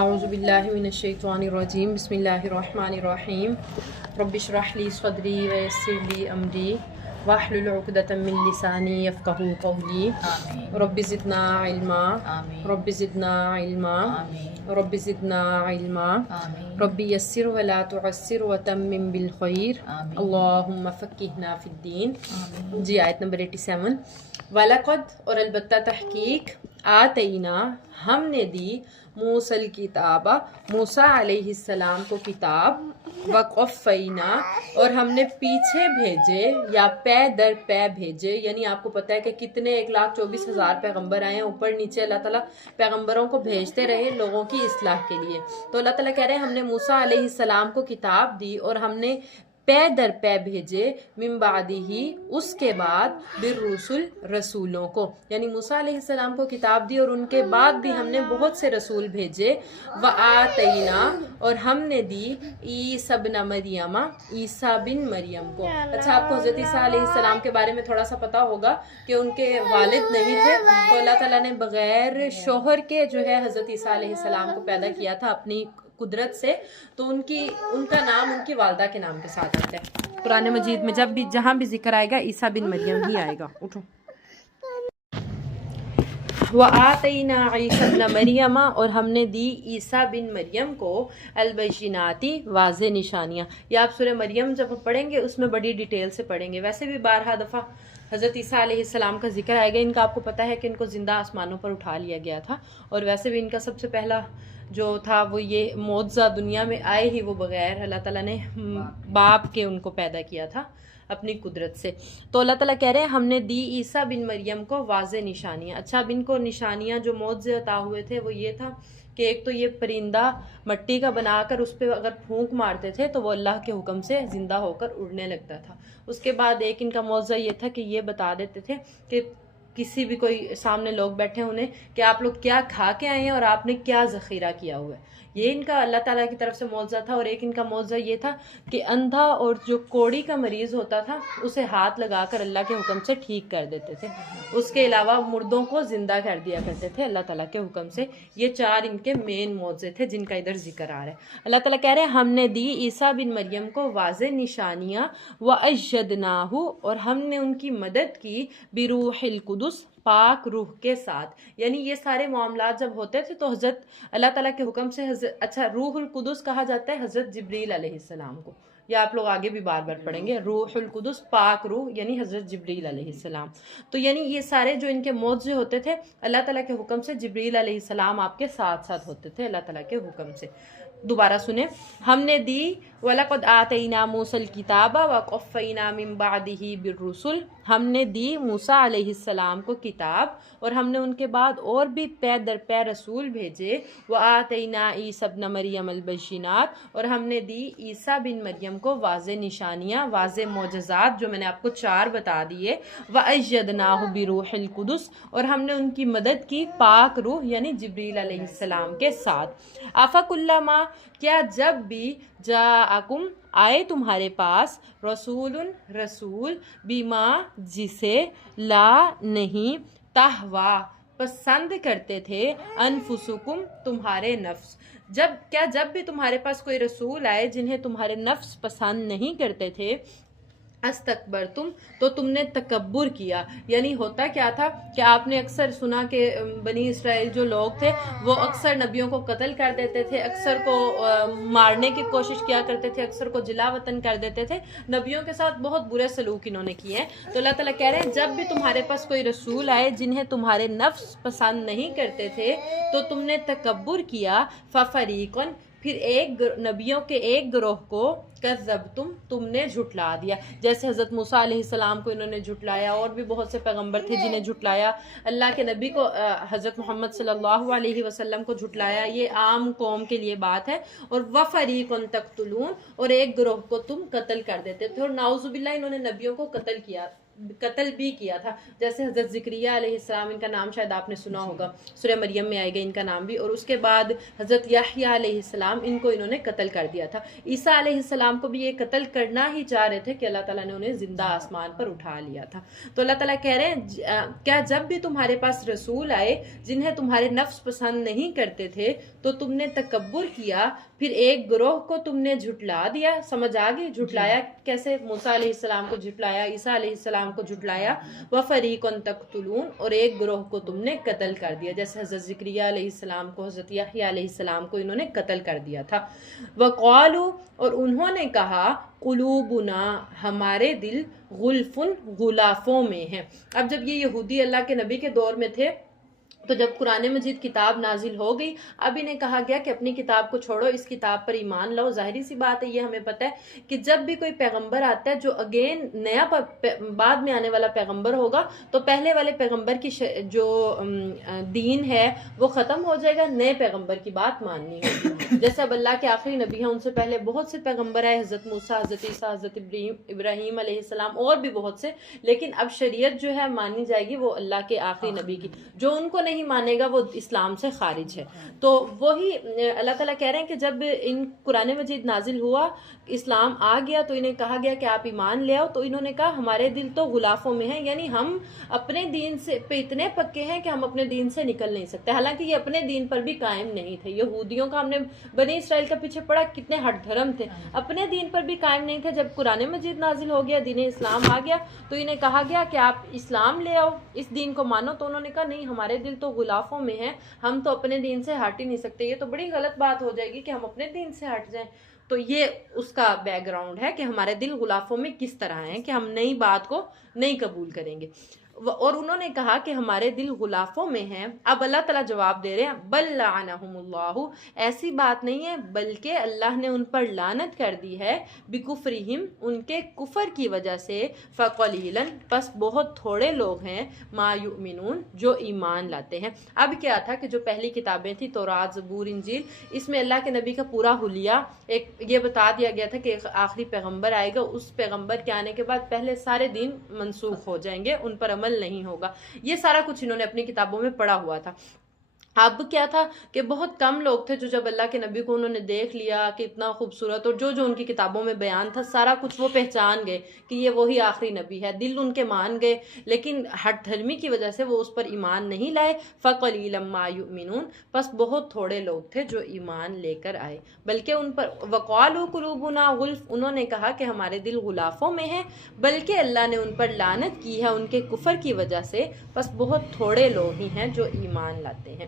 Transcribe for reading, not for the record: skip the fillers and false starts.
اعوذ باللہ من الشیطان الرجیم بسم اللہ الرحمن الرحیم رب اشرح لی صدری ویسر لی امری واحلل عقدۃ من لسانی یفقہوا قولی رب زدنا علما رب زدنا علما رب زدنا علما رب یسر ولا تعسر وتمم بالخیر اللہم فقہنا فی الدین۔ جی آیت نمبر 87۔ وَلَقَدْ اور البتہ تحقیق آتینا ہم نے دی موسیٰ الکتاب موسیٰ علیہ السلام کو کتاب وقفینا اور ہم نے پیچھے بھیجے یا پے در پے بھیجے، یعنی آپ کو پتہ ہے کہ کتنے 1,24,000 پیغمبر آئے ہیں، اوپر نیچے اللہ تعالیٰ پیغمبروں کو بھیجتے رہے لوگوں کی اصلاح کے لیے۔ تو اللہ تعالیٰ کہہ رہے ہیں ہم نے موسیٰ علیہ السلام کو کتاب دی اور ہم نے پے در پے بھیجے من بعدہ اس کے بعد بالرسل رسولوں کو، یعنی موسیٰ علیہ السلام کو کتاب دی اور ان کے بعد بھی ہم نے بہت سے رسول بھیجے۔ وآتینا اور ہم نے دی عیسیٰ ابن مریم عیسیٰ بن مریم کو۔ اچھا آپ کو حضرت عیسیٰ علیہ السلام کے بارے میں تھوڑا سا پتا ہوگا کہ ان کے والد نہیں تھے، تو اللہ تعالیٰ نے بغیر شوہر کے جو ہے حضرت عیسیٰ علیہ السلام کو پیدا کیا تھا اپنی قدرت سے، تو ان کا نام ان کی والدہ کے نام کے ساتھ آتا ہے قرآن مجید میں۔ جب بھی جہاں بھی ذکر آئے گا عیسیٰ بن مریم ہی آئے گا۔ اٹھو۔ وآتینا عیسیٰ ابن مریم اور ہم نے دی عیسیٰ بن مریم کو البیناتی واضح نشانیاں۔ یہ آپ سورہ مریم جب پڑھیں گے اس میں بڑی ڈیٹیل سے پڑھیں گے، ویسے بھی بارہا دفعہ حضرت عیسیٰ علیہ السلام کا ذکر آئے گا۔ ان کا آپ کو پتہ ہے کہ ان کو زندہ آسمانوں پر اٹھا لیا گیا تھا، اور ویسے بھی ان کا سب سے پہلا جو تھا وہ یہ معجزہ، دنیا میں آئے ہی وہ بغیر اللہ تعالیٰ نے باپ کے ان کو پیدا کیا تھا اپنی قدرت سے۔ تو اللہ تعالیٰ کہہ رہے ہیں ہم نے دی عیسیٰ بن مریم کو واضح نشانیاں۔ اچھا اب ان کو نشانیاں جو معجزے عطا ہوئے تھے وہ یہ تھا کہ ایک تو یہ پرندہ مٹی کا بنا کر اس پہ اگر پھونک مارتے تھے تو وہ اللہ کے حکم سے زندہ ہو کر اڑنے لگتا تھا۔ اس کے بعد ایک ان کا معجزہ یہ تھا کہ یہ بتا دیتے تھے کہ کسی بھی کوئی سامنے لوگ بیٹھے انہیں کہ آپ لوگ کیا کھا کے آئے ہیں اور آپ نے کیا ذخیرہ کیا ہوا ہے۔ یہ ان کا اللہ تعالیٰ کی طرف سے معجزہ تھا۔ اور ایک ان کا معجزہ یہ تھا کہ اندھا اور جو کوڑی کا مریض ہوتا تھا اسے ہاتھ لگا کر اللہ کے حکم سے ٹھیک کر دیتے تھے۔ اس کے علاوہ مردوں کو زندہ کر دیا کرتے تھے اللہ تعالیٰ کے حکم سے۔ یہ چار ان کے مین معجزے تھے جن کا ادھر ذکر آ رہا ہے۔ اللہ تعالیٰ کہہ رہے ہیں ہم نے دی عیسیٰ بن مریم کو واضح نشانیاں وَأَيَّدْنَاهُ اور ہم نے ان کی مدد کی بروح القدس پاک روح کے ساتھ۔ یعنی یہ سارے معاملات جب ہوتے تھے تو حضرت اللہ تعالیٰ کے حکم سے اچھا روح القدس کہا جاتا ہے حضرت جبریل علیہ السلام کو، یا آپ لوگ آگے بھی بار بار پڑھیں گے روح القدس پاک روح یعنی حضرت جبریل علیہ السلام۔ تو یعنی یہ سارے جو ان کے معجزے ہوتے تھے اللہ تعالیٰ کے حکم سے جبریل علیہ السلام آپ کے ساتھ ساتھ ہوتے تھے اللہ تعالیٰ کے حکم سے۔ دوبارہ سنیں، ہم نے دی وَلَقَدْ آتَيْنَا مُوسَى الْكِتَابَ وَقَفَّيْنَا مِن بَعْدِهِ بِالرُّسُلِ ہم نے دی موسیٰ علیہ السلام کو کتاب اور ہم نے ان کے بعد اور بھی پے در پے رسول بھیجے۔ وَآتَيْنَا عِيسَى ابْنَ مَرْيَمَ الْبَيِّنَاتِ اور ہم نے دی عیسیٰ بن مریم کو واضح نشانیاں، واضح معجزات جو میں نے آپ کو چار بتا دیے۔ وَأَيَّدْنَاهُ بِرُوحِ الْقُدُسِ اور ہم نے ان کی مدد کی پاک روح یعنی جبریل علیہ السلام کے ساتھ۔ أَفَكُلَّمَا کیا جب بھی جاءکم آئے تمہارے پاس رسول بما جسے لا نہیں تہوا پسند کرتے تھے انفسکم تمہارے نفس، جب بھی تمہارے پاس کوئی رسول آئے جنہیں تمہارے نفس پسند نہیں کرتے تھے استکبرتم تو تم نے تکبر کیا۔ یعنی ہوتا کیا تھا کہ آپ نے اکثر سنا کہ بنی اسرائیل جو لوگ تھے وہ اکثر نبیوں کو قتل کر دیتے تھے، اکثر کو مارنے کی کوشش کیا کرتے تھے، اکثر کو جلا وطن کر دیتے تھے، نبیوں کے ساتھ بہت برے سلوک انہوں نے کیے ہیں۔ تو اللہ تعالیٰ کہہ رہے ہیں جب بھی تمہارے پاس کوئی رسول آئے جنہیں تمہارے نفس پسند نہیں کرتے تھے تو تم نے تکبر کیا۔ فَفَرِيقًا پھر نبیوں کے ایک گروہ کو کذبتم تم نے جھٹلا دیا، جیسے حضرت موسیٰ علیہ السلام کو انہوں نے جھٹلایا، اور بھی بہت سے پیغمبر تھے جنہیں جھٹلایا، اللہ کے نبی کو حضرت محمد صلی اللہ علیہ وسلم کو جھٹلایا، یہ عام قوم کے لیے بات ہے۔ اور وَفَرِيقًا تَقْتُلُونَ اور ایک گروہ کو تم قتل کر دیتے تھے، اور نعوذ باللہ انہوں نے نبیوں کو قتل کیا قتل بھی کیا تھا. جیسے حضرت زکریہ علیہ السلام، ان کا نام شاید آپ نے سنا ہوگا، سورہ مریم میں آئے گا ان کا نام بھی. اور اس کے بعد حضرت یحییٰ علیہ السلام، ان کو انہوں نے قتل کر دیا تھا. عیسیٰ علیہ السلام کو بھی یہ قتل کرنا ہی چاہ رہے تھے کہ اللہ تعالیٰ نے انہیں زندہ آسمان پر اٹھا لیا تھا. تو اللہ تعالیٰ کہہ رہے ہیں کیا جب بھی تمہارے پاس رسول آئے جنہیں تمہارے نفس پسند نہیں کرتے تھے تو تم نے تکبر کیا، پھر ایک گروہ کو تم نے جھٹلا دیا. سمجھ آ گئی جھٹلایا کیسے؟ موسیٰ علیہ السلام کو جھٹلایا، عیسیٰ علیہ السلام کو جھٹلایا. وَفَرِيقًا تَقْتُلُونَ، اور ایک گروہ کو تم نے قتل کر دیا. جیسے حضرت زکریا علیہ السلام کو، حضرت یحییٰ علیہ السلام کو انہوں نے قتل کر دیا تھا. وَقَالُوا، اور انہوں نے کہا، قلوبنا، ہمارے دل، غلفن، غلافوں میں ہیں. اب جب یہ یہودی اللہ کے نبی کے دور میں تھے تو جب قرآن مجید کتاب نازل ہو گئی، اب انہیں کہا گیا کہ اپنی کتاب کو چھوڑو، اس کتاب پر ایمان لاؤ. ظاہری سی بات ہے، یہ ہمیں پتہ ہے کہ جب بھی کوئی پیغمبر آتا ہے جو اگین نیا بعد میں آنے والا پیغمبر ہوگا تو پہلے والے پیغمبر کی جو دین ہے وہ ختم ہو جائے گا، نئے پیغمبر کی بات ماننی ہوگی. جیسے اب اللہ کے آخری نبی ہیں، ان سے پہلے بہت سے پیغمبر آئے، حضرت موسیٰ، حضرت عیسیٰ، حضرت ابراہیم علیہ السلام، اور بھی بہت سے. لیکن اب شریعت جو ہے مانی جائے گی وہ اللہ کے آخری نبی کی. جو ان کو نہیں مانے گا وہ اسلام سے خارج ہے. تو وہی اللہ تعالیٰ کہہ رہے ہیں کہ جب ان قرآن مجید نازل ہوا، اسلام آ گیا تو انہیں کہا گیا کہ آپ ایمان لے آؤ، تو انہوں نے کہا ہمارے دل تو غلافوں میں ہیں، یعنی ہم اپنے دین سے پہ اتنے پکے ہیں کہ ہم اپنے دین سے نکل نہیں سکتے. حالانکہ یہ اپنے دین پر بھی قائم نہیں تھے. یہودیوں کا ہم نے بنی اسرائیل کا پیچھے پڑا، کتنے ہٹ دھرم تھے، اپنے دین پر بھی قائم نہیں تھے. جب قرآن مجید نازل ہو گیا، دین اسلام آ گیا، تو انہیں کہا گیا کہ آپ اسلام لے آؤ، اس دین کو مانو. تو انہوں نے کہا نہیں، ہمارے دل تو غلافوں میں ہیں، ہم تو اپنے دین سے ہٹ ہی نہیں سکتے. یہ تو بڑی غلط بات ہو جائے گی کہ ہم اپنے دین سے ہٹ جائیں. تو یہ اس کا بیک گراؤنڈ ہے کہ ہمارے دل غلافوں میں کس طرح ہیں کہ ہم نئی بات کو نہیں قبول کریں گے. اور انہوں نے کہا کہ ہمارے دل غلافوں میں ہیں. اب اللہ تعالیٰ جواب دے رہے ہیں، بل لعنہم اللہ، ایسی بات نہیں ہے بلکہ اللہ نے ان پر لعنت کر دی ہے، بکفرہم، ان کے کفر کی وجہ سے، فقلیلا، پس بہت تھوڑے لوگ ہیں، ما یؤمنون، جو ایمان لاتے ہیں. اب کیا تھا کہ جو پہلی کتابیں تھیں تورات، زبور، انجیل، اس میں اللہ کے نبی کا پورا حلیہ ایک یہ بتا دیا گیا تھا کہ ایک آخری پیغمبر آئے گا، اس پیغمبر کے آنے کے بعد پہلے سارے دین منسوخ ہو جائیں گے، ان پر عمل نہیں ہوگا. یہ سارا کچھ انہوں نے اپنی کتابوں میں پڑھا ہوا تھا. اب کیا تھا کہ بہت کم لوگ تھے جو جب اللہ کے نبی کو انہوں نے دیکھ لیا کہ اتنا خوبصورت، اور جو جو ان کی کتابوں میں بیان تھا سارا کچھ وہ پہچان گئے کہ یہ وہی آخری نبی ہے. دل ان کے مان گئے، لیکن ہٹ دھرمی کی وجہ سے وہ اس پر ایمان نہیں لائے. فقلیلا ما یؤمنون، پس بہت تھوڑے لوگ تھے جو ایمان لے کر آئے. بلکہ ان پر وقالوا قلوبنا غلف، انہوں نے کہا کہ ہمارے دل غلافوں میں ہیں، بلکہ اللہ نے ان پر لعنت کی ہے ان کے کفر کی وجہ سے، پس بہت تھوڑے لوگ ہی ہیں جو ایمان لاتے ہیں.